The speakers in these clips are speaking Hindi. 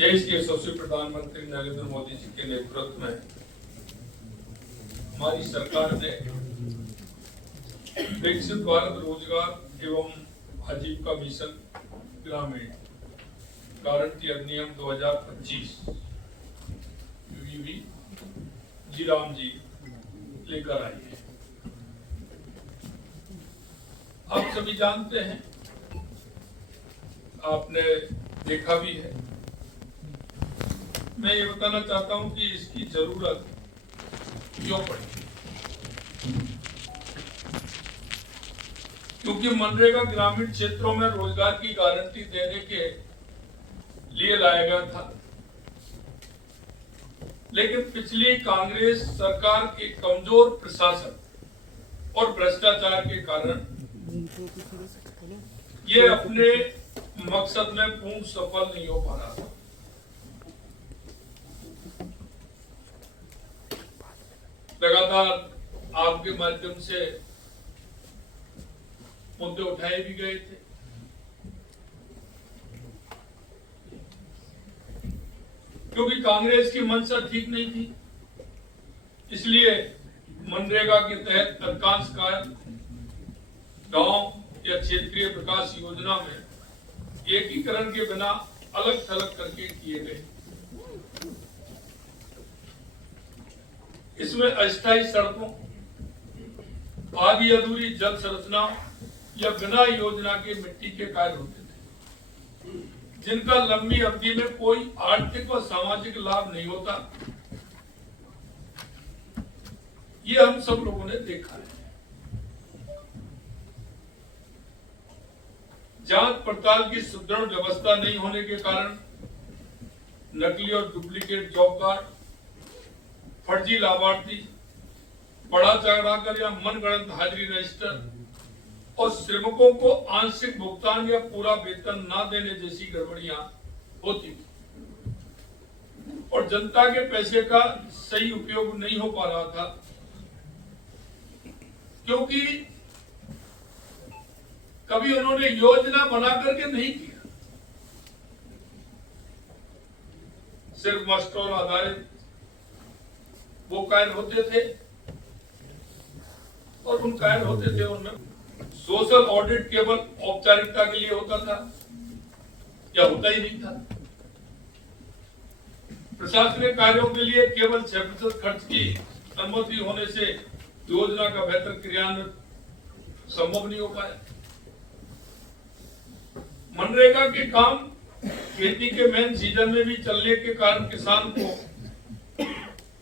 देश के यशस्वी प्रधानमंत्री नरेंद्र मोदी जी के नेतृत्व में हमारी सरकार ने विकसित भारत रोजगार एवं आजीविका मिशन ग्रामीण गारंटी अधिनियम 2025 वीवी जी राम जी लेकर आई है। आप सभी जानते हैं, आपने देखा भी है। मैं ये बताना चाहता हूं कि इसकी जरूरत क्यों पड़ी। क्योंकि मनरेगा ग्रामीण क्षेत्रों में रोजगार की गारंटी देने के लिए लाया गया था, लेकिन पिछली कांग्रेस सरकार के कमजोर प्रशासन और भ्रष्टाचार के कारण ये अपने मकसद में पूर्ण सफल नहीं हो पा रहा था। लगातार आपके माध्यम से मुद्दे उठाए भी गए थे। क्योंकि कांग्रेस की मंशा ठीक नहीं थी, इसलिए मनरेगा के तहत अधिकांश कार्य गांव या क्षेत्रीय विकास योजना में एकीकरण के बिना अलग थलग करके किए गए। इसमें अस्थायी सड़कों, आधी अधूरी जल संरचना या बिना योजना के मिट्टी के कार्य होते थे, जिनका लंबी अवधि में कोई आर्थिक व सामाजिक लाभ नहीं होता। ये हम सब लोगों ने देखा है। जांच पड़ताल की सुदृढ़ व्यवस्था नहीं होने के कारण नकली और डुप्लीकेट जॉब कार्ड, फर्जी लाभार्थी, बढ़ा चढ़ाकर या मनगढ़ंत हाजिरी रजिस्टर और श्रमिकों को आंशिक भुगतान या पूरा वेतन न देने जैसी गड़बड़ियां होती थी और जनता के पैसे का सही उपयोग नहीं हो पा रहा था। क्योंकि कभी उन्होंने योजना बना करके नहीं किया, सिर्फ मस्टोर आधारित वो कार्य होते थे और उन कार्य होते थे उनमें सोशल ऑडिट केवल औपचारिकता के लिए होता था या होता ही नहीं था। प्रशासनिक कार्यों के लिए केवल 6% खर्च की अनुमति होने से योजना का बेहतर क्रियान्वयन संभव नहीं हो पाया। मनरेगा के काम खेती के मेन सीजन में भी चलने के कारण किसान को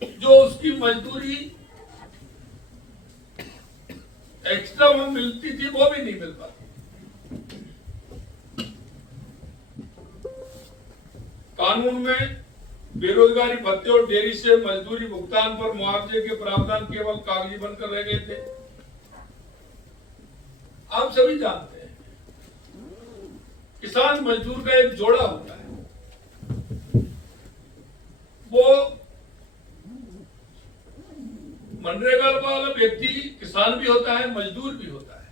जो उसकी मजदूरी एक्स्ट्रा वो मिलती थी वो भी नहीं मिल पाती। कानून में बेरोजगारी भत्ते और देरी से मजदूरी भुगतान पर मुआवजे के प्रावधान केवल कागजी बनकर रह गए थे। आप सभी जानते हैं, किसान मजदूर का एक जोड़ा होता है। वो मनरेगा वाला व्यक्ति किसान भी होता है, मजदूर भी होता है,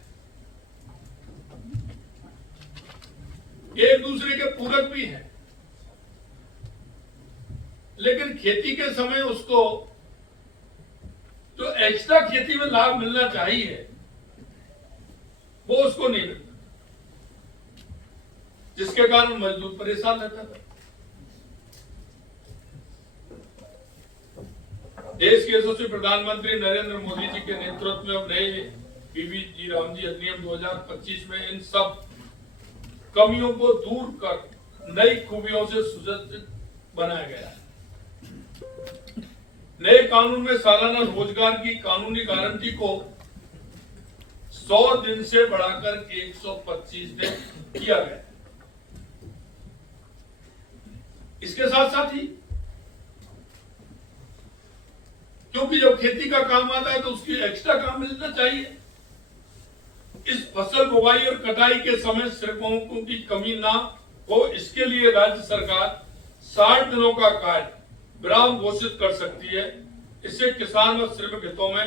एक दूसरे के पूरक भी हैं। लेकिन खेती के समय उसको जो एक्स्ट्रा खेती में लाभ मिलना चाहिए वो उसको नहीं मिलता, जिसके कारण मजदूर परेशान रहता था। देश के यशस्वी प्रधानमंत्री नरेंद्र मोदी जी के नेतृत्व में नए वीवी जी राम जी अधिनियम 2025 में इन सब कमियों को दूर कर नई खूबियों से सुसज्जित बनाया गया है। नए कानून में सालाना रोजगार की कानूनी गारंटी को 100 दिन से बढ़ाकर 125 दिन किया गया। इसके साथ साथ ही क्योंकि जब खेती का काम आता है तो उसकी एक्स्ट्रा काम मिलना चाहिए। इस फसल बुवाई और कटाई के समय श्रमिकों की कमी ना हो, इसके लिए राज्य सरकार 60 दिनों का कार्य विराम घोषित कर सकती है। इससे किसान और श्रमिक हितों में